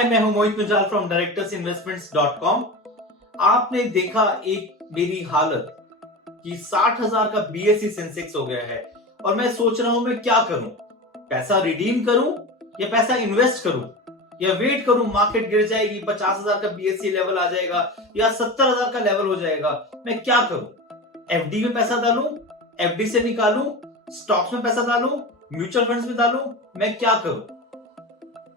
हाय, मैं हूं मोहित मुजाल from directorsinvestments.com। आपने देखा एक मेरी हालत कि 60,000 का BSE सेंसेक्स हो गया है और मैं सोच रहा हूं मैं क्या करूं, पैसा रिडीम करूं या पैसा इन्वेस्ट करूं या वेट करूं, मार्केट गिर जाएगी, 50,000 का BSE लेवल आ जाएगा या 70,000 का लेवल हो जाएगा, मैं क्या करूं? FD में पैसा डालूं, FD से निकालूं, स्टॉक्स में पैसा डालूं, म्यूचुअल फंड्स में डालूं, मैं क्या करूं?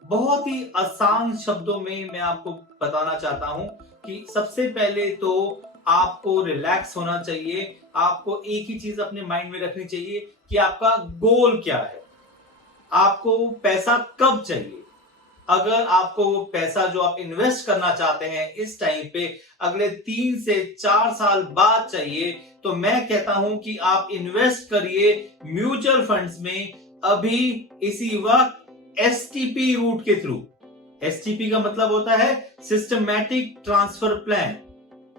बहुत ही आसान शब्दों में मैं आपको बताना चाहता हूं कि सबसे पहले तो आपको रिलैक्स होना चाहिए। आपको एक ही चीज अपने माइंड में रखनी चाहिए कि आपका गोल क्या है, आपको पैसा कब चाहिए। अगर आपको वो पैसा जो आप इन्वेस्ट करना चाहते हैं इस टाइम पे अगले 3 से 4 साल बाद चाहिए, तो मैं कहता हूं कि आप इन्वेस्ट करिए म्यूचुअल फंड्स में अभी इसी वक्त STP रूट के थ्रू। STP का मतलब होता है सिस्टमैटिक ट्रांसफर प्लान।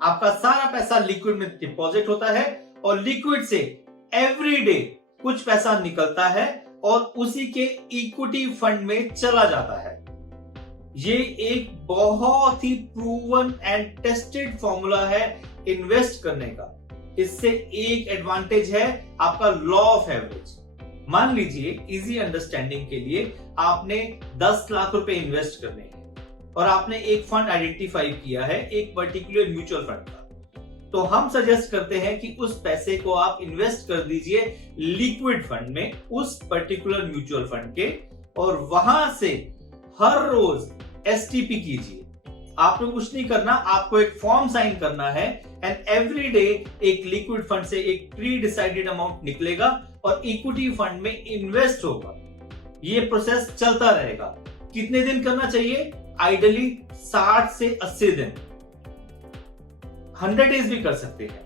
आपका सारा पैसा लिक्विड में डिपॉजिट होता है और लिक्विड से एवरी डे कुछ पैसा निकलता है और उसी के इक्विटी फंड में चला जाता है। ये एक बहुत ही प्रूवन एंड टेस्टेड फॉर्मूला है इन्वेस्ट करने का। इससे एक एडवांटेज है आपका लॉ ऑफ एवरेज। मान लीजिए इजी अंडरस्टैंडिंग के लिए आपने 10 लाख रुपए इन्वेस्ट करने हैं और आपने एक फंड आइडेंटिफाई किया है, एक पर्टिकुलर म्यूचुअल फंड का। तो हम सजेस्ट करते हैं कि उस पैसे को आप इन्वेस्ट कर दीजिए लिक्विड फंड में, उस पर्टिकुलर म्यूचुअल फंड के, और वहां से हर रोज STP कीजिए। आपको कुछ नहीं करना, आपको एक फॉर्म साइन करना है एंड एवरी डे एक लिक्विड फंड से एक प्री डिसाइडेड अमाउंट निकलेगा और इक्विटी फंड में इन्वेस्ट होगा। ये प्रोसेस चलता रहेगा। कितने दिन करना चाहिए? आइडियली 60 से 80 दिन, 100 डेज भी कर सकते हैं।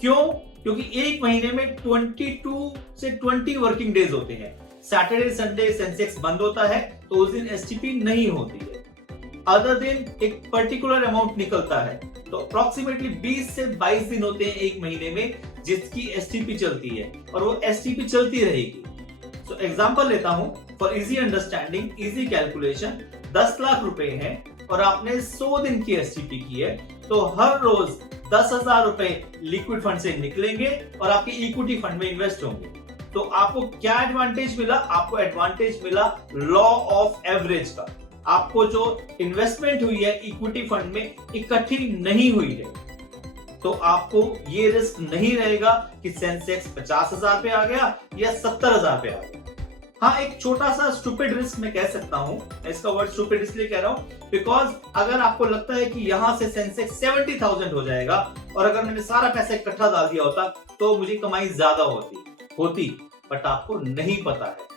क्यों? क्योंकि एक महीने में 22 से 20 वर्किंग डेज होते हैं। सैटरडे संडे सेंसेक्स बंद होता है तो उस दिन STP नहीं होती है। अदर दिन एक पर्टिकुलर अमाउंट निकलता है, तो अप्रोक्सीमेटली 20 से 22 दिन होते हैं एक महीने में जिसकी STP चलती है और वो STP चलती रहेगी। सो एग्जांपल लेता हूं for easy understanding, easy calculation. 10 lakh रुपए हैं और आपने 100 दिन की STP की है, तो हर रोज 10,000 रुपए लिक्विड फंड से निकलेंगे और आपके इक्विटी फंड में इन्वेस्ट होंगे। तो आपको क्या एडवांटेज मिला? आपको एडवांटेज मिला लॉ ऑफ एवरेज का। आपको जो इन्वेस्टमेंट हुई है इक्विटी फंड में इकट्ठी नहीं हुई है, तो आपको ये रिस्क नहीं रहेगा कि सेंसेक्स 50,000 पे आ गया या 70,000 पे आ गया। हाँ, एक छोटा सा स्टूपिड रिस्क मैं कह सकता हूं। इसका वर्ड स्टूपिड इसलिए कह रहा हूं बिकॉज अगर आपको लगता है कि यहां से सेंसेक्स 70,000 हो जाएगा और अगर मैंने सारा पैसा इकट्ठा डाल दिया होता तो मुझे कमाई ज्यादा होती, बट आपको नहीं पता है।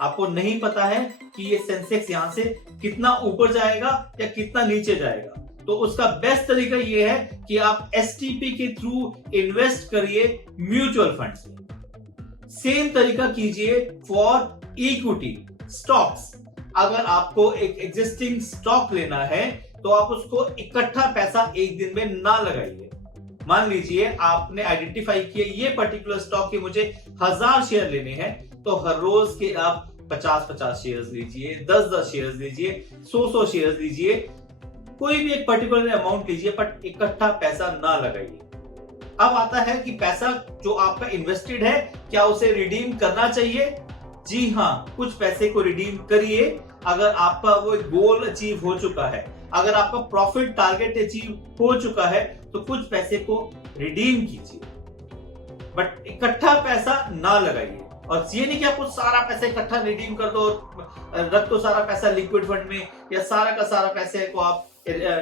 आपको नहीं पता है कि ये सेंसेक्स यहां से कितना ऊपर जाएगा या कितना नीचे जाएगा। तो उसका बेस्ट तरीका ये है कि आप STP के थ्रू इन्वेस्ट करिए म्यूचुअल फंड्स में। सेम तरीका कीजिए फॉर इक्विटी स्टॉक्स। अगर आपको एक एग्जिस्टिंग स्टॉक लेना है तो आप उसको इकट्ठा पैसा एक दिन में ना लगाइए। मान लीजिए आपने आइडेंटिफाई किया ये पर्टिकुलर स्टॉक के मुझे 1000 शेयर लेने हैं, तो हर रोज के आप 50-50 शेयर्स लीजिए, 10-10 शेयर्स लीजिए, 100-100 शेयर्स लीजिए, कोई भी एक पर्टिकुलर अमाउंट लीजिए, बट इकट्ठा पैसा ना लगाइए। अब आता है कि पैसा जो आपका इन्वेस्टेड है क्या उसे रिडीम करना चाहिए? जी हाँ, कुछ पैसे को रिडीम करिए अगर आपका वो गोल अचीव हो चुका है। अगर आपका प्रॉफिट टारगेट अचीव हो चुका है तो कुछ पैसे को रिडीम कीजिए, बट इकट्ठा पैसा ना लगाइए। और ये नहीं कि आपको सारा पैसा इकट्ठा रिडीम कर दो, रख दो सारा पैसा लिक्विड फंड में, या सारा का सारा पैसे को आप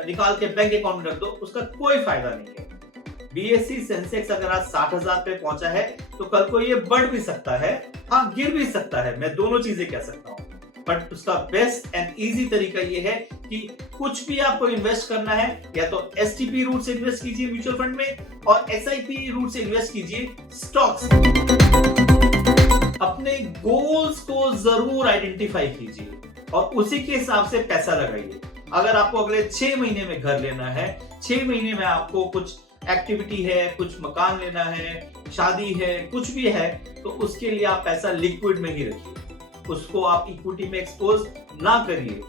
निकाल के बैंक अकाउंट में रख दो, उसका कोई फायदा नहीं है। BSE सेंसेक्स अगर आज 60,000 पे पहुंचा है तो कल को ये बढ़ भी सकता है, हाँ गिर भी सकता है, मैं दोनों चीजें कह सकता हूं। बट उसका बेस्ट एंड इजी तरीका ये है कि कुछ भी आपको इन्वेस्ट करना है या तो STP रूट से इन्वेस्ट कीजिए म्यूचुअल फंड में और SIP रूट से इन्वेस्ट कीजिए स्टॉक्स। अपने गोल्स को जरूर आइडेंटिफाई कीजिए और उसी के हिसाब से पैसा लगाइए। अगर आपको अगले 6 महीने में घर लेना है, 6 महीने में आपको कुछ एक्टिविटी है, कुछ मकान लेना है, शादी है, कुछ भी है, तो उसके लिए आप पैसा लिक्विड में ही रखिए, उसको आप इक्विटी में एक्सपोज ना करिए।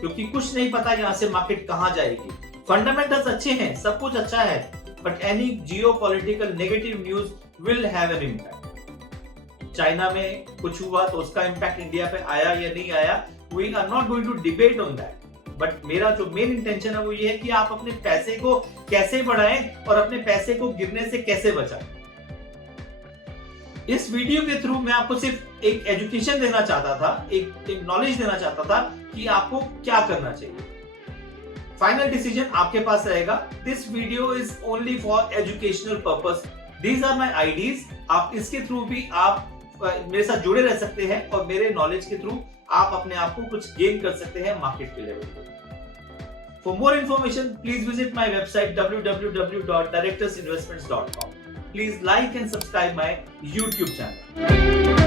क्योंकि कुछ नहीं पता यहाँ से मार्केट कहां जाएगी। फंडामेंटल्स अच्छे हैं, सब कुछ अच्छा है, but any geopolitical negative news will have an impact. China में कुछ हुआ तो उसका इम्पैक्ट इंडिया पे आया या नहीं आया, we are not going to debate on that, but मेरा जो मेन इंटेंशन है वो ये है कि आप अपने पैसे को कैसे बढ़ाएं और अपने पैसे को गिरने से कैसे बचाएं। इस वीडियो के थ्रू मैं आपको सिर्फ एक एजुकेशन देना चाहता था, एक नॉलेज देना चाहता था कि आपको क्या करना चाहिए। फाइनल डिसीजन आपके पास रहेगा। This video is only for educational purpose. These are my ideas. आप इसके थ्रू भी आप मेरे साथ जुड़े रह सकते हैं और मेरे नॉलेज के थ्रू आप अपने आप को कुछ गेन कर सकते हैं मार्केट के लेवल पे। For more information, please visit my website www.directorsinvestments.com. Please like and subscribe my YouTube channel.